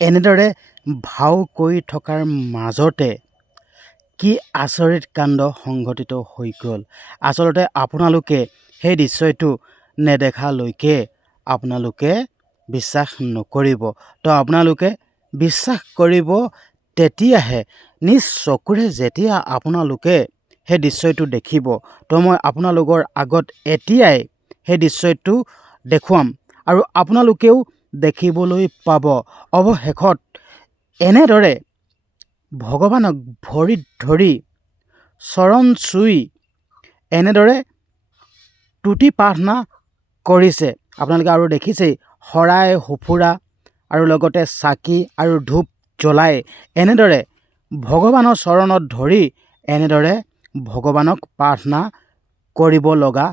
এনেদৰে ভাও কৰি থকাৰ মাজতে কি আচৰিত কাণ্ড সংঘটিত হৈ গ'ল। আচলতে আপোনালোকে সেই দৃশ্যটো নেদেখালৈকে আপোনালোকে বিশ্বাস নকৰিব। তো আপোনালোকে বিশ্বাস কৰিব তেতিয়াহে, নিজ চকুৰে যেতিয়া আপোনালোকে সেই দৃশ্যটো দেখিব। তো মই আপোনালোকৰ আগত এতিয়াই সেই দৃশ্যটো দেখুৱাম আৰু আপোনালোকেও দেখিবলৈ পাব। অৱশেষত এনেদৰে ভগৱানক ভৰিত ধৰি চৰণ চুই এনেদৰে তুতি প্ৰাৰ্থনা কৰিছে। আপোনালোকে আৰু দেখিছেই শৰাই সঁফুৰা আৰু লগতে চাকি আৰু ধূপ জ্বলাই এনেদৰে ভগৱানৰ চৰণত ধৰি এনেদৰে ভগৱানক প্ৰাৰ্থনা কৰিব লগা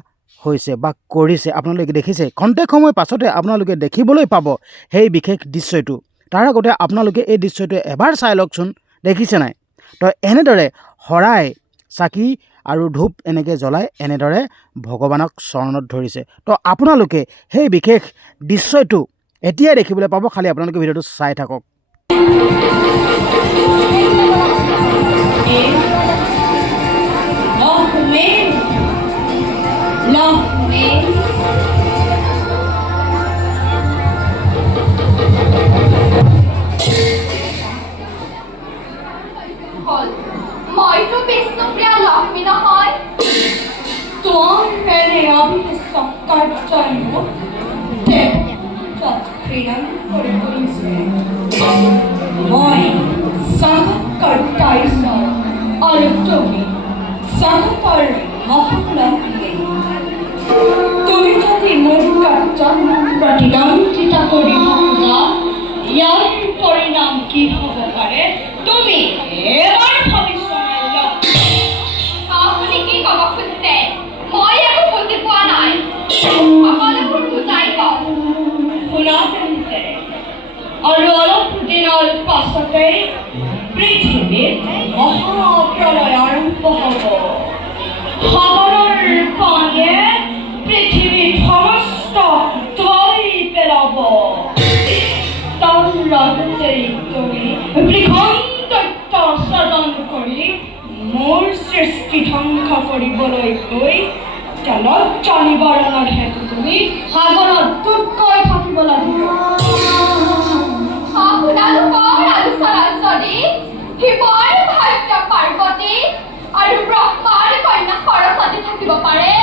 হৈছে বা কৰিছে। আপোনালোকে দেখিছে, খন্তেক সময় পাছতে আপোনালোকে দেখিবলৈ পাব সেই বিশেষ দৃশ্যটো। তাৰ আগতে আপোনালোকে এই দৃশ্যটো এবাৰ চাই লওকচোন, দেখিছে নাই? তো এনেদৰে শৰাই চাকি আৰু ধূপ এনেকৈ জ্বলাই এনেদৰে ভগৱানক চৰণত ধৰিছে। তো আপোনালোকে সেই বিশেষ দৃশ্যটো এতিয়াই দেখিবলৈ পাব, খালি আপোনালোকে ভিডিঅ'টো চাই থাকক। মইতো বিষ্ণুপ্ৰিয়া লক্ষ্মী নহয়। তোমাৰ এনে অভিচক্কাৰ জন্ম কৰি কৰিছে। মই সংকৰ্তাই আৰু তুমি সংকৰ মহালক্ষ্মী। তুমি যদি মোৰ কাৰ্যত প্ৰতিদ্বন্দ্বিতা কৰিব খোজা, ইয়াৰ পৰিণাম কি হ'ব পাৰে তুমি এবাৰ আপুনি কি ক'ব খুজিছে? মই একো বুজি পোৱা নাই। সকলোবোৰ বুজাই কওক। শুনা তেন্তে, আৰু অলপ দিনৰ পাছতেই পৃথিৱীত মহাপ্ৰলয় আৰম্ভ হ'ব। সাগৰৰ পানীয়ে পৃথিৱীত সমস্ত উটুৱাই পেলাব। তাৰ লগতেই তুমি বৃহৎ সাধন কৰি মোৰ সৃষ্টি ধ্বংস কৰিবলৈ গৈ জলত জানিবৰণৰ হেতু তুমি সাগৰত ডুবকৈ থাকিব লাগিব। আপোনালোকৰ আলোচনাত যদি শিৱৰ ভাৰ্যা পাৰ্বতী আৰু ব্ৰহ্মাৰ কন্যা সৰস্বতী থাকিব পাৰে,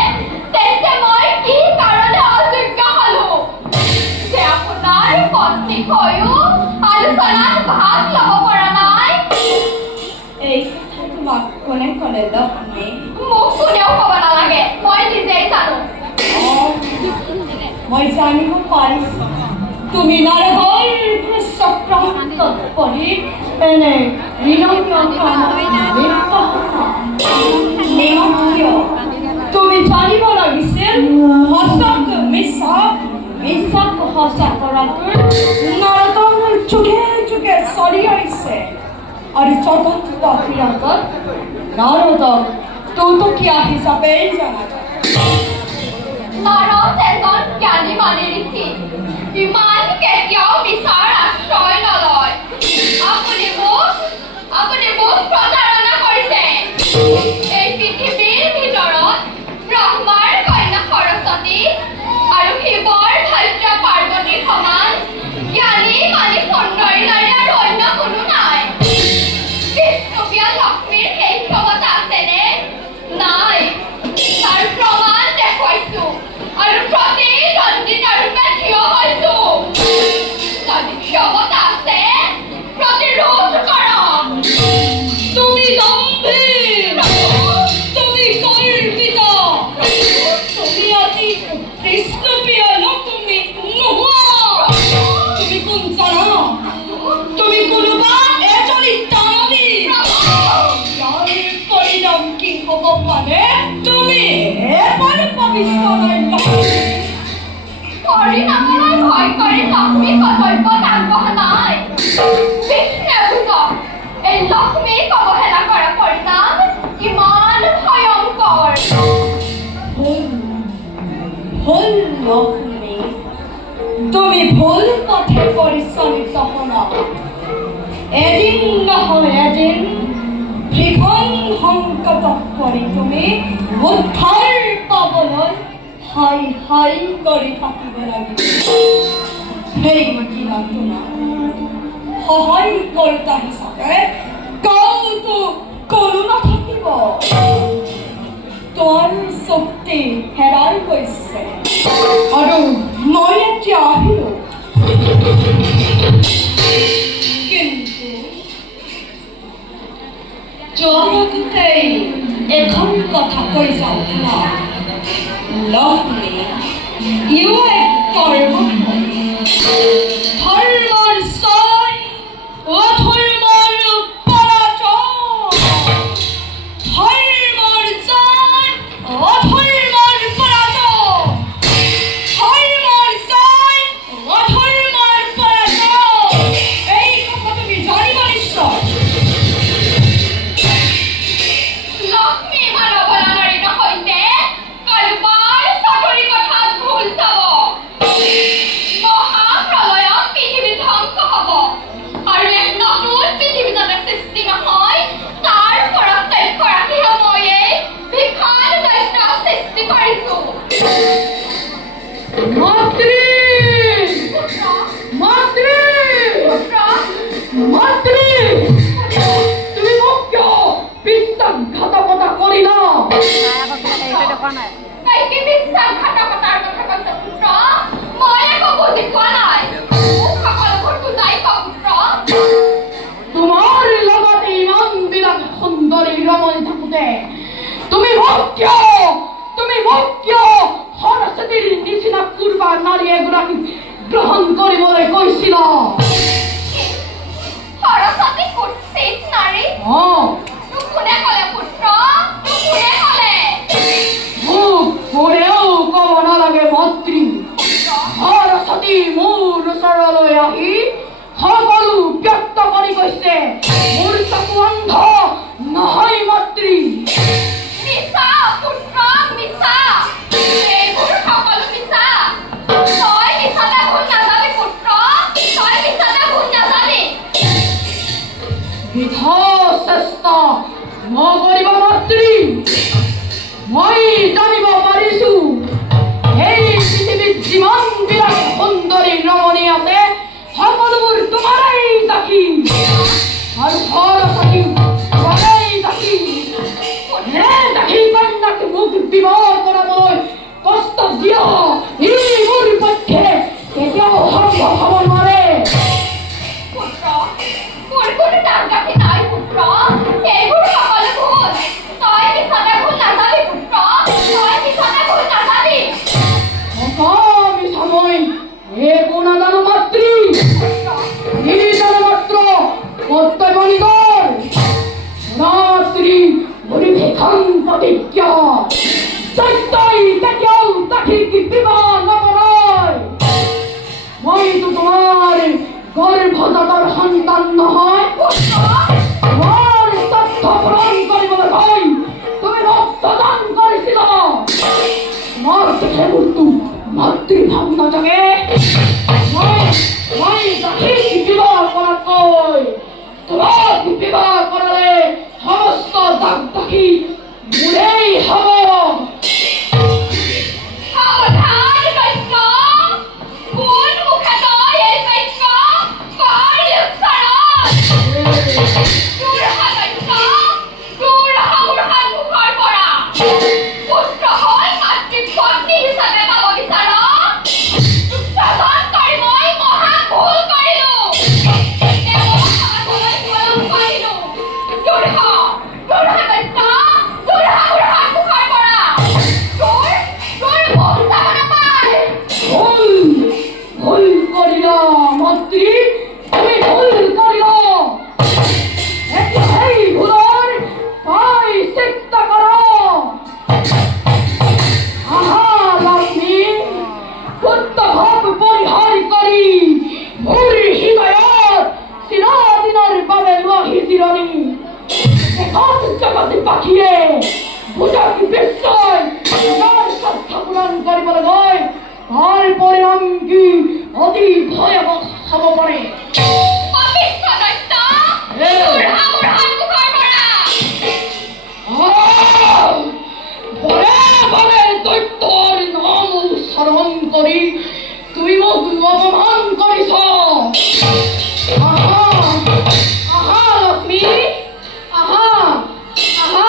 তেন্তে মই কি কাৰণে অযোগ্য হলো যে আপোনাৰ পত্নী হৈও আলোচনাত ভাগ ল'ব পৰা নাই? এই কথা তোমাক কোনে ক'লে লক্ষ্মী? মোক কোনেও ক'ব নালাগে, মই নিজেই জানো। মই জানিব পাৰিছো তুমি নাৰহৰ চক্ৰান্ত পৰি এনে তুমি জানিব লাগিছিল সঁচাক মিছা, মিছাক সঁচা কৰাটোৰ নৰতৰ যুগে যুগে চলি আহিছে। আৰু চতুৰ্থ ক্ৰিয়াত নাৰদক তুতকীয়া হিচাপে জনা যায়। নাৰদ এজন জ্ঞানী মানি ঋষি, ইমান কেতিয়াও বিচাৰ আশ্ৰয় নলয়। আপুনি মোক প্ৰতাৰণা কৰিছে। এই পৃথিৱীৰ ভিতৰত ব্ৰহ্মাৰ কন্যা সৰস্বতী আৰু শিৱৰ ভাৰ্যা পাৰ্বতীৰ সমান জ্ঞানী মানি সুন্দৰী নাৰী আৰু অন্য কোনো নাই। বিষ্ণুপ্ৰিয়া লক্ষ্মীৰ সেই ক্ষমতা আছেনে? নাই। তাৰ প্ৰমাণ দেখুৱাইছো আৰু প্ৰতিদ্বন্দ্বিতাৰূপে থিয় হৈছো। যদি ক্ষমতা আছে, প্ৰতিৰোধ কৰক। তুমি গম্ভীৰ, তুমি গৰ্বিত, তুমি অতি বিষ্ণুপ্ৰিয়া লক্ষ্মী নোহোৱা। তুমি কোন জানা? তুমি কোনোবা এজনী দানৱী। ইয়াৰ পৰিণাম কি হ'ব পাৰে তুমি এবাৰ ভৱিষ্যলৈ পৰিণামলৈ ভয় কৰি লক্ষ্মী কৰ্তব্যত আগবঢ়া নাই। বিষ্ণুৱে বুজক, এই লক্ষ্মীক অৱহেলা কৰা পৰিণাম কিমান ভয়ংকৰ। ভুল লক্ষ্মী, তুমি ভুল পথে পৰিচালিত হ'লা। এদিন নহয় এদিন ভীষণ সংকটত পৰি তুমি উদ্ধাৰ পাবলৈ হাই হাই কৰি থাকিব লাগিব। সেই কিনা তোমাৰ সহায়কৰ্তা হিচাপে কাউতো কোনো নাথাকিব। তোৰ শক্তি হেৰাই গৈছে আৰু মই এতিয়া আহিলোঁ। কিন্তু যোৱাৰ আগতেই এখন কথা কৈ যাওঁ শুনা। লক্ষ্মী ইও এক কৰ্মময়ী, ধৰ্মৰ জয় অধৰ্মৰ পৰাজয়, ধৰ্মৰ জয় অধৰ্মৰ পৰাজয়, ধৰ্মৰ জয় অধৰ্মৰ পৰাজয়। এই কথা তুমি জানিব নিশ্চয়। লক্ষ্মী মানৱলা নাৰীৰ সৈতে কাৰোবাৰ চাকৰি কথাত ভুল চাব। মহাপ্ৰলয়ত পৃথিৱী ধ্বংস হ'ব আৰু এক নতুন পৃথিৱী যাতে সৃষ্টি নহয় তাৰ ওপৰত লক্ষ্য ৰাখিহে মই এই ভীষণ দৈত্য সৃষ্টি কৰিছোঁ। মাতৃ মাতৃ মাতৃ তুমি মোক কিয় বিশ্বাসঘাতকতা কৰিলা? তাই কি বিশ্বাসঘাতকতাৰ কথা কৈছে পুত্ৰ? মই একো বুজি পোৱা নাই। মোক সকলোবোৰ বুজাই কওঁ পুত্ৰ। তোমাৰ লগতে ইমানবিলাক সুন্দৰী ৰমণী থাকোঁতে তুমি মোক কিয় সৰস্বতীৰ নিচিনা কুৰ্বা নাৰী এগৰাকীক গ্ৰহণ কৰিবলৈ কৈছিলা? সৰস্বতী কুৎসিত নাৰী? তোক কোনে ক'লে পুত্ৰ? তোক কোনে ক'লে? মোক কোনেও ক'ব নালাগে মাতৃ। সৰস্বতী মোৰ ওচৰলৈ আহি সকলো ব্যক্ত কৰি কৈছে। মোৰ চকু অন্ধ নহয় মাতৃ। মিছা পুত্ৰ, মিছা। এইবোৰ সকলো মিছা। তই মিছাতে ভুল নাযাবি পুত্ৰ, তই মিছাতে ভুল নাযাবি। বৃথা চেষ্টা নকৰিবা মাতৃ। মই জানিব পাৰিছো এই পৃথিৱীত যিমানবিলাক সুন্দৰী ৰমণী আছে সকলোবোৰ তোমাৰেই দাসী আৰু সৰস্বতী তোমাৰেই দাসী। দাসী কন্যাক মোক বিবাহ কৰাবলৈ কষ্ট দিয়া ই মোৰ পক্ষে কেতিয়াও সম্ভৱ হ'ব নোৱাৰে। পুত্ৰ, মোৰ কোনো দাস-দাসী নাই পুত্ৰ। এইবোৰ সকলো ভুল। তই মিছাতে ভুল নাযাবি পুত্ৰ, তই মিছাতে ভুল নাযাবি। মিছা মই একো নাজানো মাতৃ। জানো মাত্ৰ কৰ্তব্য নিজৰ মাতৃ ভৰি ভীষণ প্ৰতিজ্ঞা সত্যই তেতিয়াও দাসীক বিবাহ নকৰাই। মইতো তোমাৰ গৰ্ভজাতৰ সন্তান নহয়। তোমাৰ তথ্য পূৰণ কৰিবলৈ গৈ তুমি মোক প্ৰদান কৰিছিলা। তোমাৰ সেইবোৰতো মাতৃভাৱ নাথাকে। মই দাসীক বিবাহ কৰাতকৈ তোমাক বিবাহ কৰালে সমস্ত দাসী মোৰেই হ'ব। সাৱধান দৈত্য! কোন মুখে তই এই দৈত্য কৰ উচ্চাৰণ? দূৰ হা দৈত্য, দূৰ হা মোৰ সন্মুখৰ পৰা। পুত্ৰ হৈ মাতৃপত্নী হিচাপে পাব বিচাৰ? দুঃশাসনকাৰী মই মহা ভুল কৰিলোঁ। কেৱল সমাজলৈ কলংক আনিলোঁ। দূৰ হা দৈত্য, দূৰ হা মোৰ সন্মুখৰ পৰা। তোৰ মুখ চাব নাপায়। ভুল কৰিলা মাতৃ, তুমি ভুল কৰিলা। এতিয়া সেই ভুলৰ প্ৰায়শ্চিত্ত কৰা। আহা লক্ষ্মী, শুদ্ধ ভাৱ পৰিহাৰ কৰি মোৰ হৃদয়ত চিৰদিনৰ বাবে লোৱাহি জিৰণি। এখন জগত পাখিয়ে বুজাক বিশ্বই স্বাৰ্থ পূৰণ কৰিবলৈ গৈ তাৰ পৰিণাম কি অতি ভয়াৱহ হ'ব পাৰে। পাপিষ্ঠ দৈত্য! অপমান কৰিছ আহা আহা লক্ষ্মী আহা আহা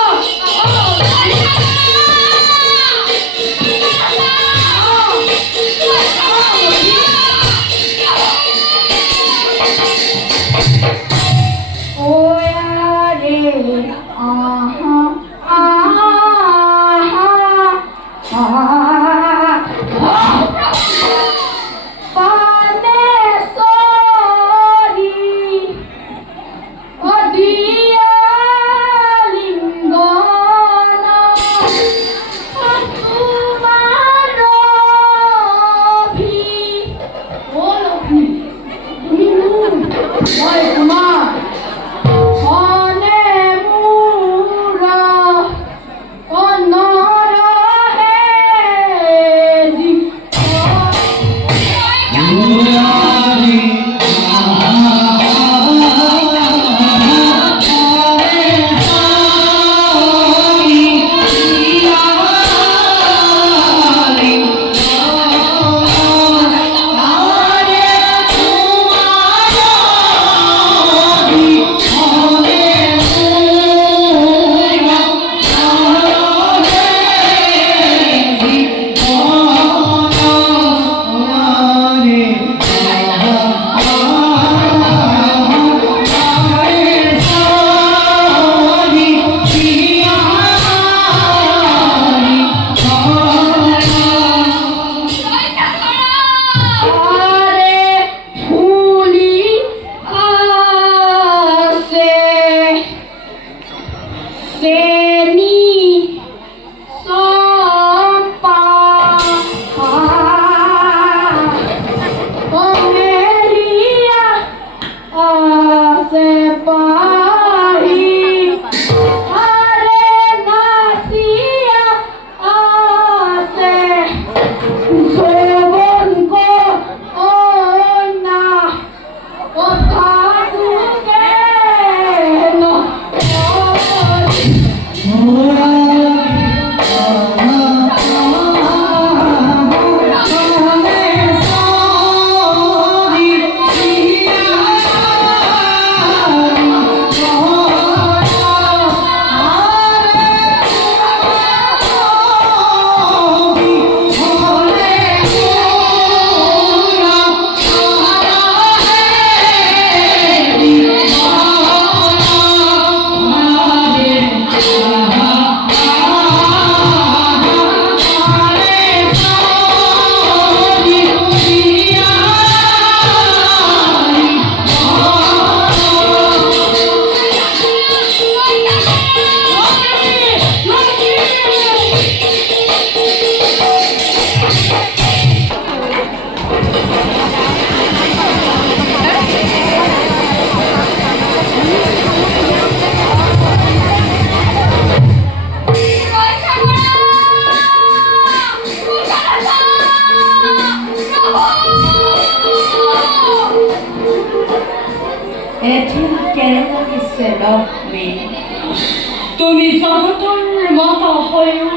তুমি জগতৰ মাতা হৈও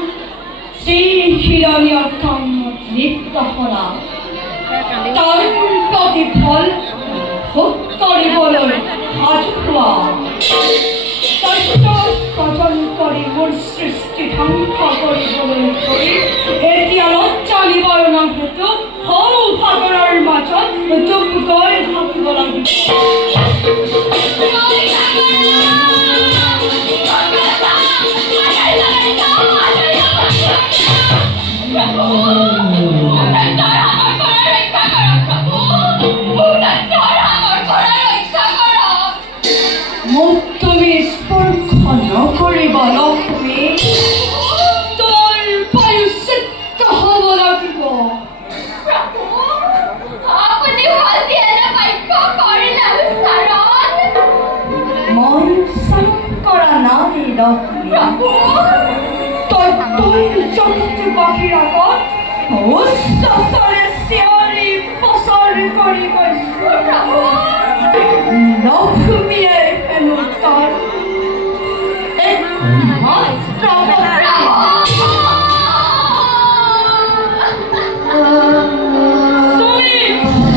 শ্ৰী হিৰণীয় কামত লিপ্ত হলা তাৰ প্ৰতিফল ভোগ কৰিবলৈ সাজু হোৱা স্বজন কৰি মোৰ সৃষ্টি ধ্বংস কৰিবলৈ ধৰি এতিয়া লজ্জা নিবাৰণৰ হেতু সৌভাগৰৰ মাজত ডুব গৈ থাকিব লাগিব মোক তুমি স্পৰ্শ নকৰিব লক্ষ্মী তোৰ পায়ুচিত্ত হ'ব লাগিব মই উচ্চাৰণ কৰা নাই লক্ষ্মী তই জগতী বাকীৰ আগত উচ্চস্বৰে চিঞৰি পচৰি কৰি কৈছো লক্ষ্মীয়ে হেনো তাৰ একমাত্ৰ তুমি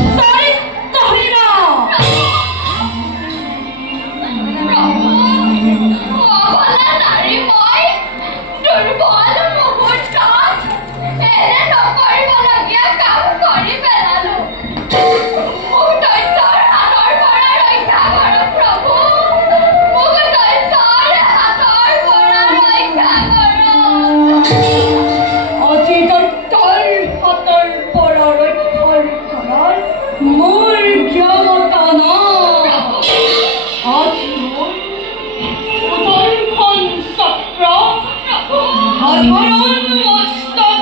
সাধারণ মস্তক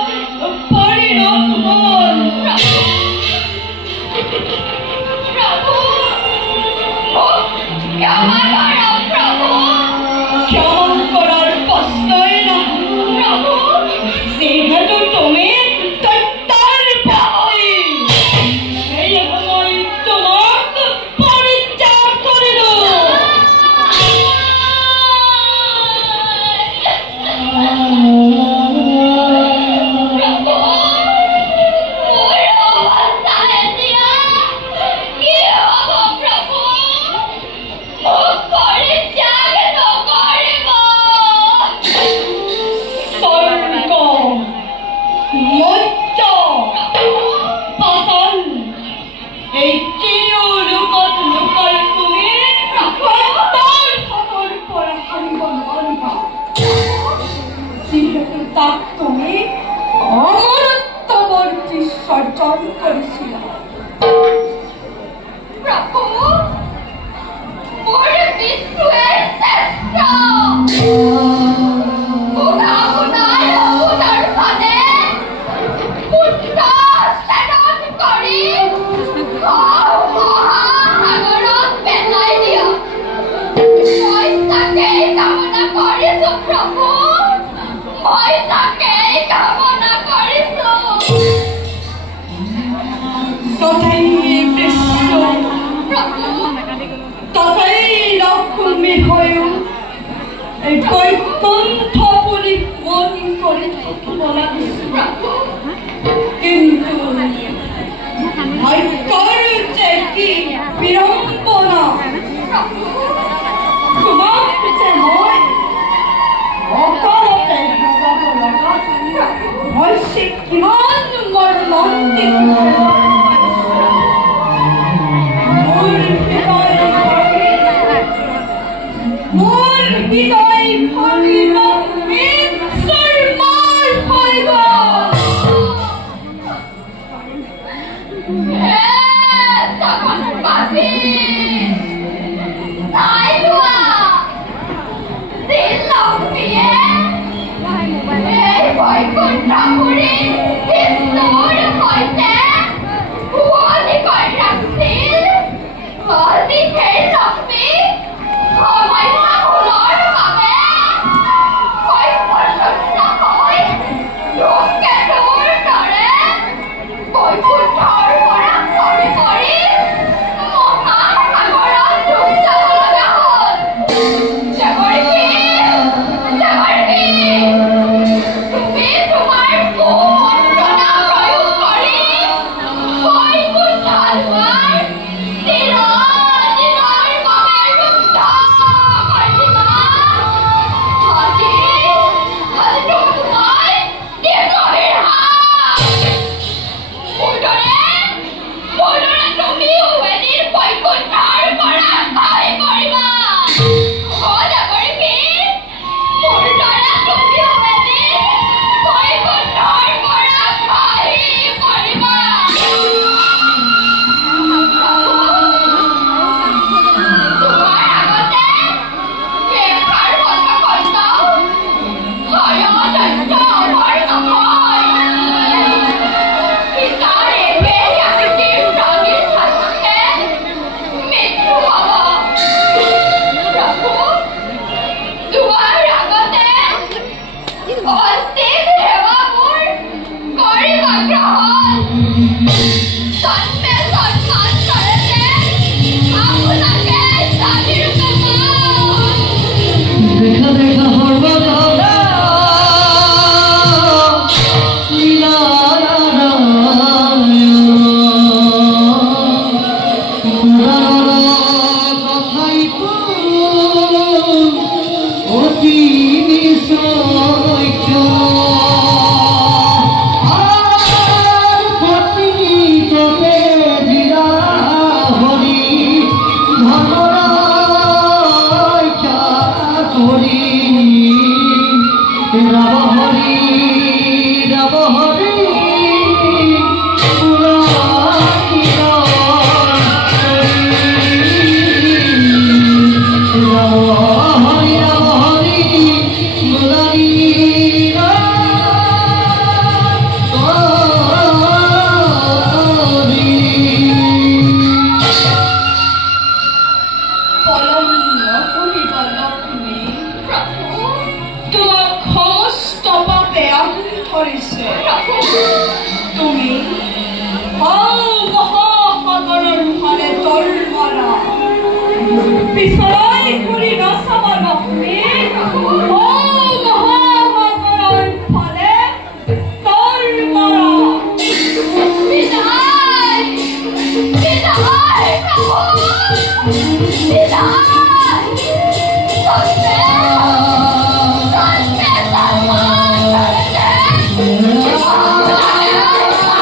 পরিণত হন। প্রভু ক্ষমা করো প্রভু ক্ষমা করার প্রশ্নই না প্রভু যেহেতু তুমি দৈত্যের পত্নী, সেই সময় তোমাক পরিত্যাগ করিল। প্রভু মোর অবস্থা এতিয়া কি হব প্রভু মোক পরিত্যাগ নকৰিব স্বৰ্গ, মৰ্ত্য, পাতাল, এই তিনিও লোকত লোকাই তুমি সত্তৰ ভাগৰ পৰা হাৰিব নোৱাৰিবা। যিহেতু তাক তুমি অমৰত্বৱৰ্তী সৰ্জন কৰিছিলা। প্ৰভু মোৰ বিষ্ণুৱে শ্ৰেষ্ঠ মোক আপোনাৰ সুদৰ্শনে পুত্ৰ স্থানত কৰি মহাসাগৰত পেলাই দিয়ক মই তাকেই কামনা কৰিছো প্ৰভু মই তাকেই কামনা কৰিছো তথাই বিষ্ণু, প্ৰভু তথাই লক্ষ্মী হৈও এই বৈকুণ্ঠপুৰী মন কৰি থাকিব লাগিছিল। কিন্তু ভাগ্যৰ যে কি বিড়ম্বনা, তোমাক যে মই অকালতে হেৰুৱাব লগাত মই যে কিমান মৰ্মান্তিক মোৰ হৃদয় ভাঙিব চুৰমাৰ হৈ গ'ল। পলম নকৰিবা লক্ষ্মী। প্ৰভু তোমাক সমস্ত পাপে আগুৰি ধৰিছে। প্ৰভু তুমি মহাসাগৰৰ ফালে তল মাৰা। পিছলৈ ঘূৰি নাচাবা লক্ষ্মী। মহাসাগৰৰ ফালে তল মাৰা। বিদায় বিদায় প্ৰভু বিদায় কন্যা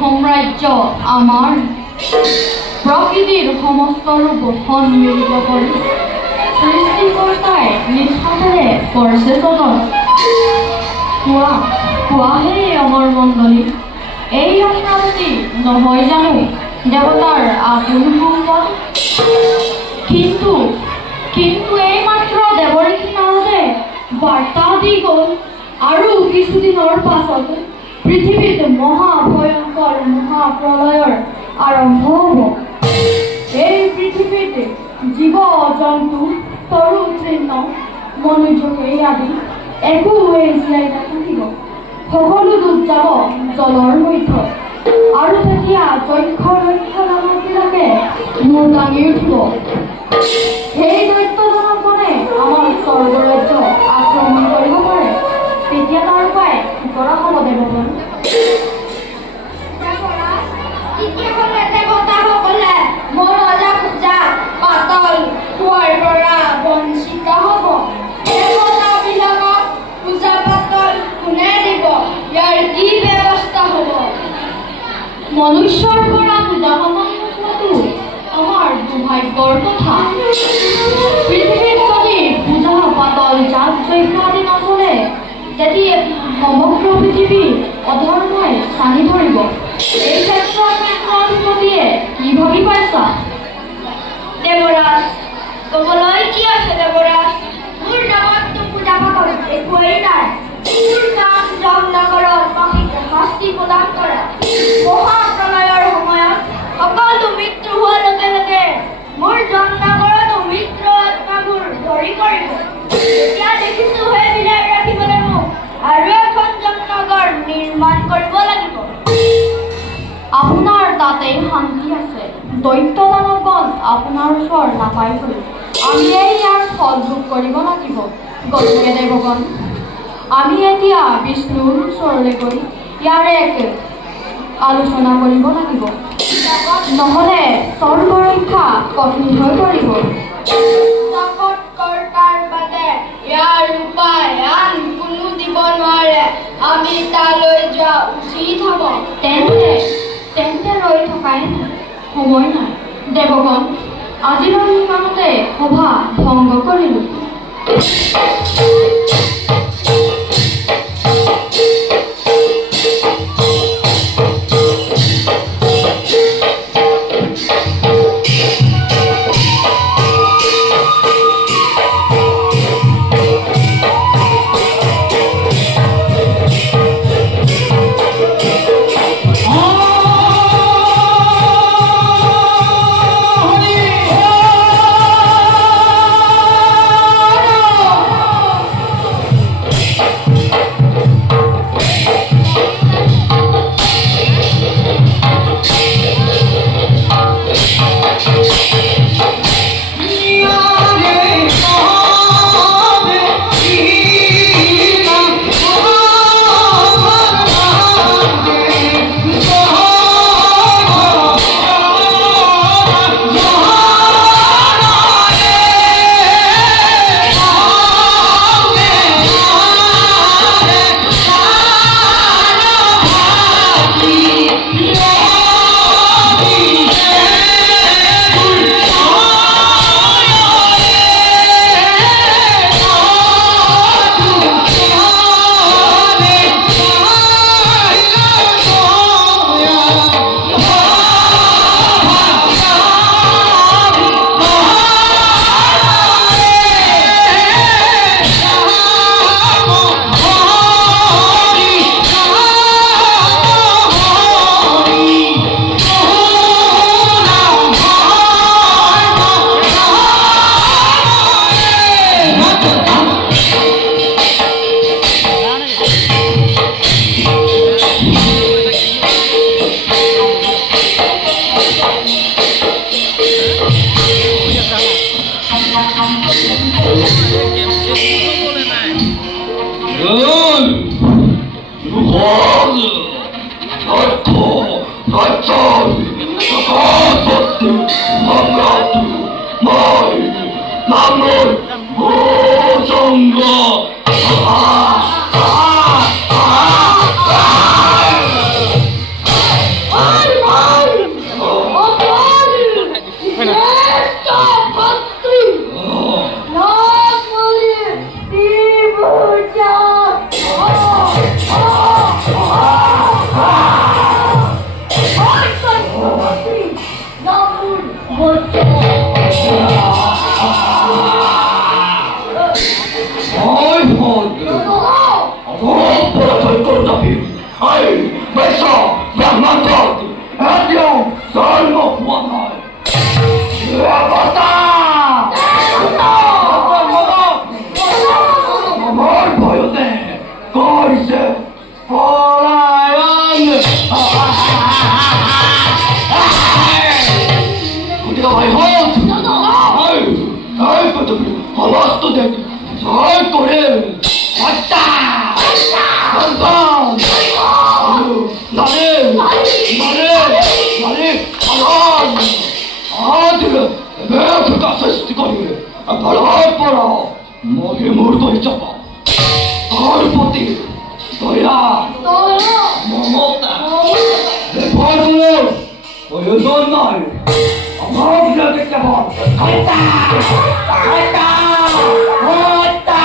সাম্ৰাজ্য আমাৰ প্ৰকৃতিৰ সমস্ত ৰূপ সন্মিলিত কৰি সৃষ্টিকৰ্তাই নিজ হাতেৰে কৰিছে জগত। কোৱাহে অমৰ মণ্ডলী, এই অমৰাৱতী নহয় জানো দেৱতাৰ আপোন সম্পদ? কিন্তু এইমাত্ৰ দেৱঋষি নাৰদে বাৰ্তা দি গ'ল আৰু কিছুদিনৰ পাছত পৃথিৱীত মহাভয়ংকৰ মহাপ্ৰলয়ৰ আৰম্ভ হ'ব। এই পৃথিৱীত জীৱ জন্তু তৰু তৃণ মনুষ্যকে আদি একোৱে জীয়াই নাথাকিব। সকলো ডুব যাব জলৰ মধ্যত। আৰু তেতিয়া যক্ষ লক্ষ দানৱবিলাকে মূৰ দাঙি উঠিব। সেই দৈত্য দানৱজনে আমাৰ স্বৰ্গৰাজ্য আক্ৰমণ কৰিব পাৰে। তেতিয়া তাৰ উপায় কৰা হ'ব দেৱগণ। তেতিয়াহ'লে দেৱতাসকলে মৰজা পূজা পাতল খোৱাৰ পৰা বঞ্চিত হ'ব। দেৱতাবিলাকক পূজা পাতল কোনে দিব? ইয়াৰ কি ব্যৱস্থা হ'ব? মনুষ্যৰ পৰা পূজা পাতল নোপোৱাটো আমাৰ দুৰ্ভাগ্যৰ কথা। পৃথিৱীত যদি পূজা পাতল জাত যজ্ঞ আদি নচলে, তেতিয়া সমগ্ৰ পৃথিৱী অধৰ্মই চানি ধৰিব। এই ক্ষেত্ৰত নদীয়ে কি ভাবি পাইছা? দেৱৰাজ, ক'বলৈ কি আছে দেৱৰাজ? মোৰ নামততো পূজা পাতল একোৱেই নাই। মোৰ নাম জমনগৰত পাপীক শাস্তি প্ৰদান কৰা। মহাপ্ৰলয়ৰ সময়ত সকলো মৃত্যু হোৱাৰ লগে লগে মোৰ জমনগৰতো মৃত্যু আত্মাবোৰ ভৰি পৰিব। এতিয়া দেখিছোঁ সেই মিলাই ৰাখিবলৈ মোক আৰু এখন জমনগৰ নিৰ্মাণ কৰিব লাগিব। আপোনাৰ তাতেই শান্তি আছে। দৈত্য দানৱগণ আপোনাৰ ওচৰ নাপায়গৈ। আমিয়েই ইয়াৰ ফল ভোগ কৰিব লাগিব। গতিকে দেৱগণ, আমি এতিয়া বিষ্ণুৰ ওচৰলৈ গৈ ইয়াৰ এক আলোচনা কৰিব লাগিব। নহ'লে স্বৰ্গ ৰক্ষা কঠিন হৈ পৰিব। জগতকৰ্তাৰ বাদে ইয়াৰ উপায় আন কোনো দিব নোৱাৰে। আমি তালৈ যোৱা উচিত হ'ব। তেন্তে ৰৈ থকাই সময় নাই। দেৱগণ, আজিলৈ ইমানতে সভা ভংগ কৰিলোঁ। Oh, হয়েছে পলায়ন কোথায় ভাই হোক আওয়াজ তো দেখ জয় করে আচ্ছা নারে নারে নারে আওয়াজ আজ বেফিকা সৃষ্টি করবে বড় বড় মহে মূর্তি চাপা তার প্রতি দয়া মমতা বেফারগুলো প্রয়োজন নয় আমার বিরুদ্ধে কেবল হত্যা হত্যা হত্যা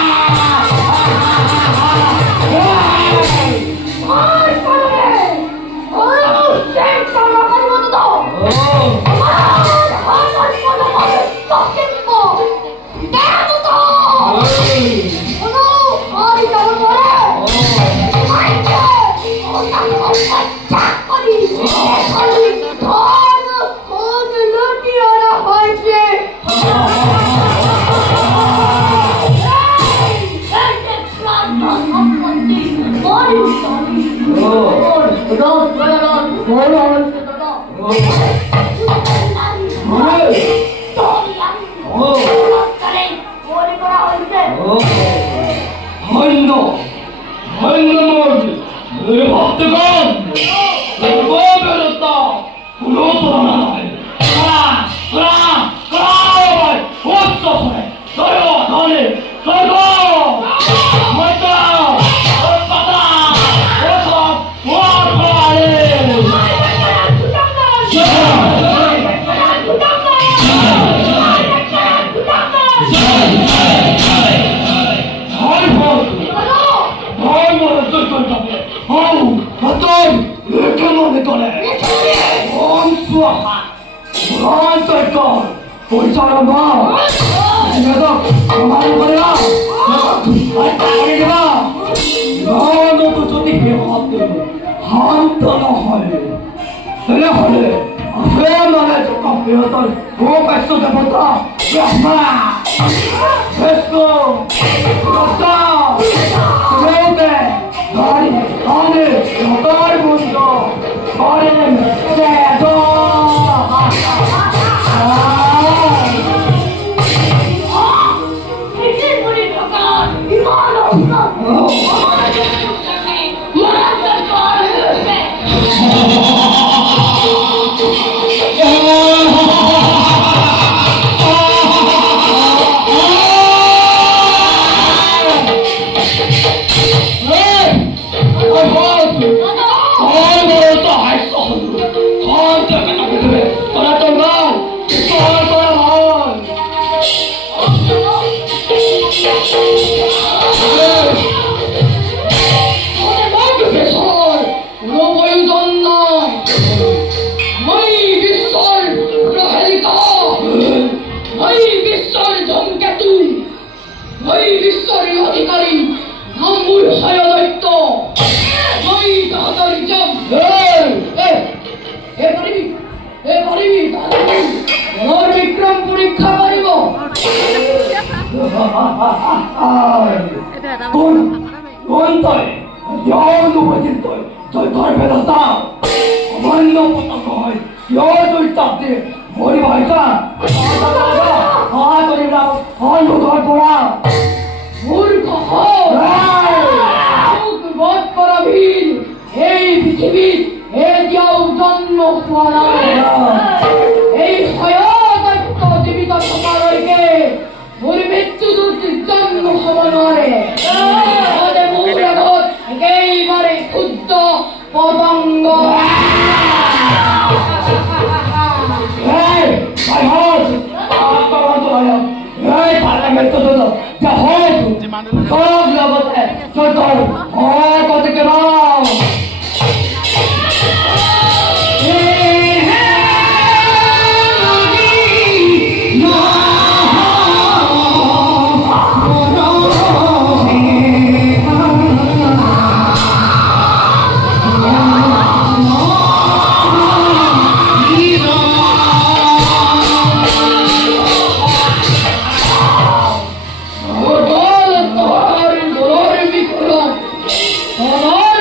আমার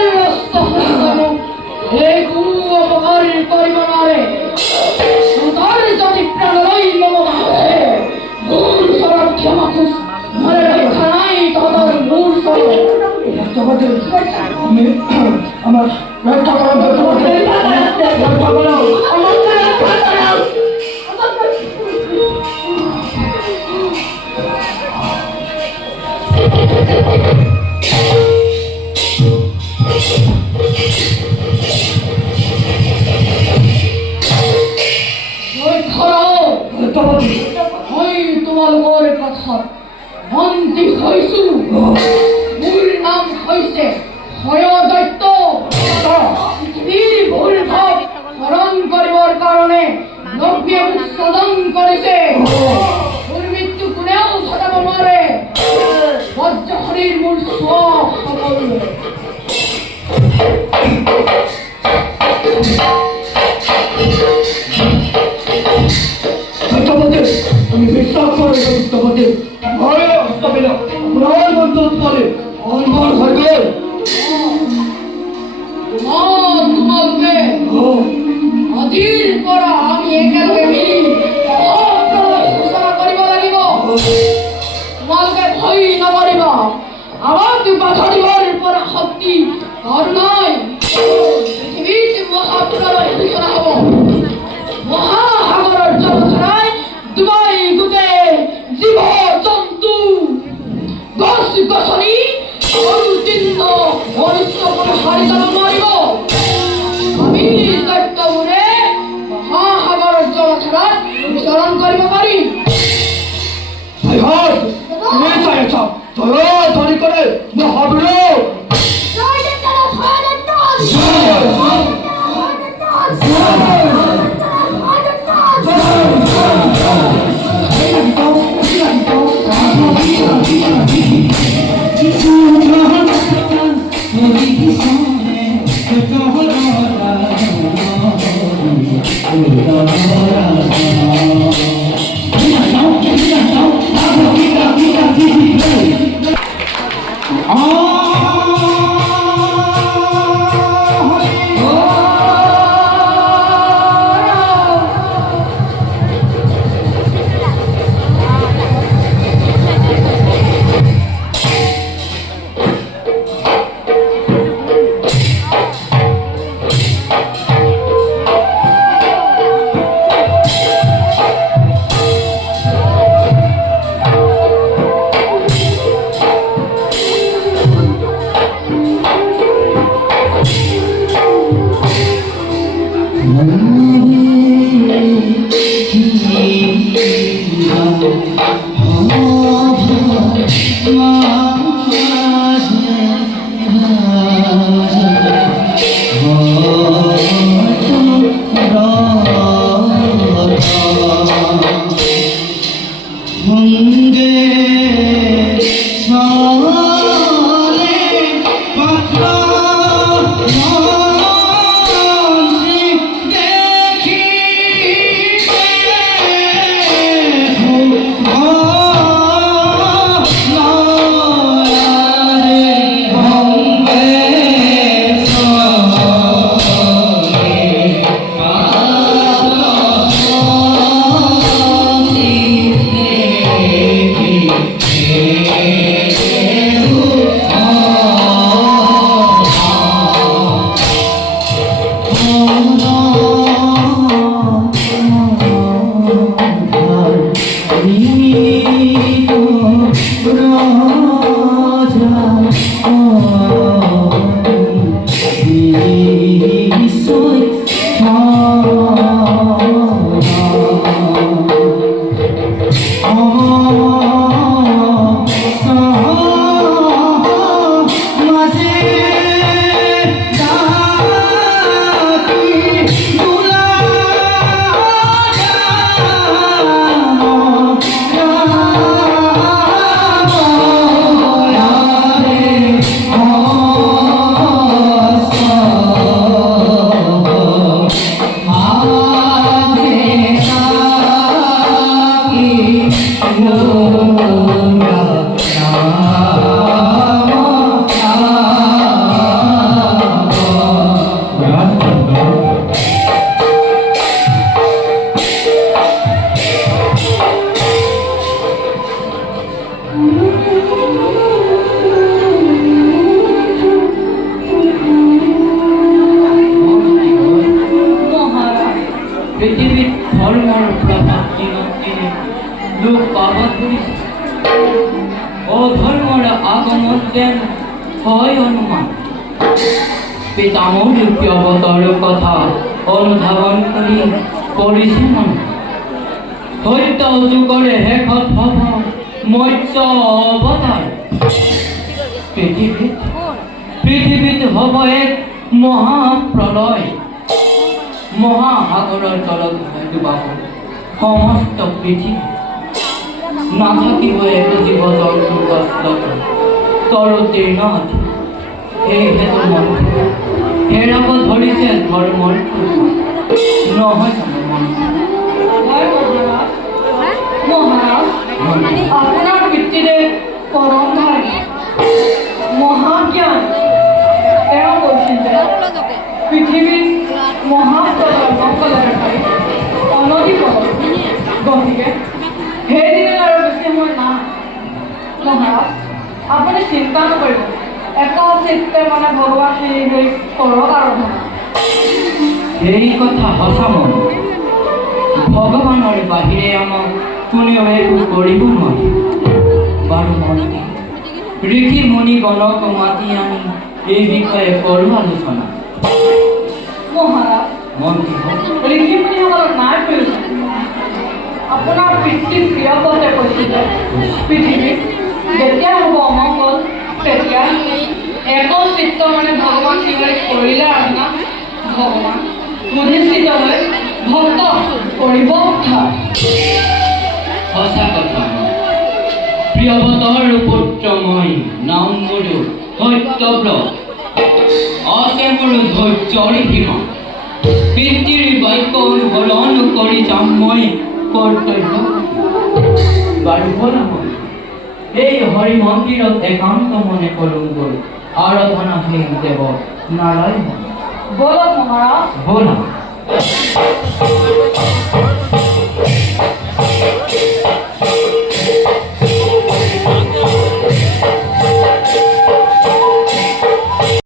সহস্রমুখ এই কোনো অপকার করিব না রে। সুতার যদি প্রাণই মমতা আছে, মূল সড়ক ক্ষমা খুশ মনে রক্ষা নাই তাদের মূল সড়ক। আমি আমার রক্ষা করো, রক্ষা করো। তোমালোকৰ কথাত মন্ত্ৰী হৈছো। মোৰ নাম হৈছে হয়দৈত্য। পৃথিৱীৰ ভুল ভাৱ হৰণ কৰিবৰ কাৰণে নব্যে মোক স্বজন কৰিছে। মোৰ মৃত্যু কোনেও ঘটাব নোৱাৰে। বজ্ৰহৰিৰ মোৰ স্বভাৱ সকলোৱে। আমি বিশ্বাস কৰি সত্যপতি ঘৰে অস্তমিল আপনাৰ মন্ত্ৰ পৰে অনবৰ হয়ে গেল। তোমাকে আজিৰ পৰা আমি একেলগে মিলি ঘোষণা কৰিব লাগিব। তোমালোকে ভয় নকৰিবা। আমাক বাধা দিবৰ পৰা শক্তি আৰু নাই। পৃথিৱীত মহাপুৰৰ সূচনা হ'ব। মহাসাগৰৰ জলধাৰাই ডুবাই গোটেই জীৱ জন্তু গছ গছনি সৰু চিহ্ন মনুষ্য কোনো হাৰি যাব নোৱাৰিব। আমি দৈত্যবোৰে মহাসাগৰৰ জলধাৰাত বিচৰণ কৰিব পাৰিম। ভাবত ধৰিছে অধৰ্মৰ আগমন যেন হয় অনুমান পিতামহৰ প্ৰিয়ৱতৰ কথা অনুধাৱন কৰি কৰিছে মন সত্য যুগৰে শেষত হ'ব মৎস্য অৱতাৰ পৃথিৱীত হ'ব এক মহাপ্ৰলয় মহাসাগৰৰ তলত ডুবাব সমস্ত পৃথিৱী নাথাকিব এক জীৱ জন্তুৰ গছলতা তৰুতীৰ্ণ এই হেতু মন হেৰাব ধৰিছে ধৰ্মৰ নহয় জানো মন হয় মহাৰাজ মহাৰাজ আপোনাৰ পিতৃদেৱ পৰম ভাগী মহাজ্ঞান তেওঁ কৈছিল যে পৃথিৱীত মহাপ্ৰলয় মংগলৰ ঠাই অনদী পৰে গতিকে সেইদিনা আৰু বেছি সময় নাই মহাৰাজ আপুনি চিন্তা নকৰিব একচিত্তে মানে ভগৱান শ্ৰী কৰক আৰাধনা এই কথা সঁচা মন ভগৱানৰ বাহিৰে আমাক কোনেও একো কৰিব নোৱাৰে বাৰু মন্ত্ৰী ঋষি মুনিগণক মাতি আনি এই বিষয়ে কৰোঁ আলোচনা মহাৰাজ মন্ত্ৰী ঋষিমুনিসকলক নাই প্ৰয়োজন আপোনাৰ পিতৃ প্ৰিয়ৱতে কৈছিল যে পৃথিৱীত যেতিয়া হ'ব অমংগল তেতিয়া একচিত্ত মানে ভগৱান শিৱই কৰিলে আৰাধনা ভগৱান প্ৰতিষ্ঠিত হৈ ভক্ত কৰিব উদ্ধাৰ সঁচা কথা প্ৰিয়ৱতৰ পুত্ৰ মই নাম মোৰো সত্যব্ৰত আছে মোৰ ধৈৰ্যৰ সীমা পিতৃৰ বাক্য অনুসৰণ কৰি যাম মই কৰ্তব্য বাৰু বলা মই এই হৰি মন্দিৰত একান্ত মনে কৰোঁগৈ আৰাধনা সেই দেৱ নাৰায়ণ বলক মহাৰাজ বলা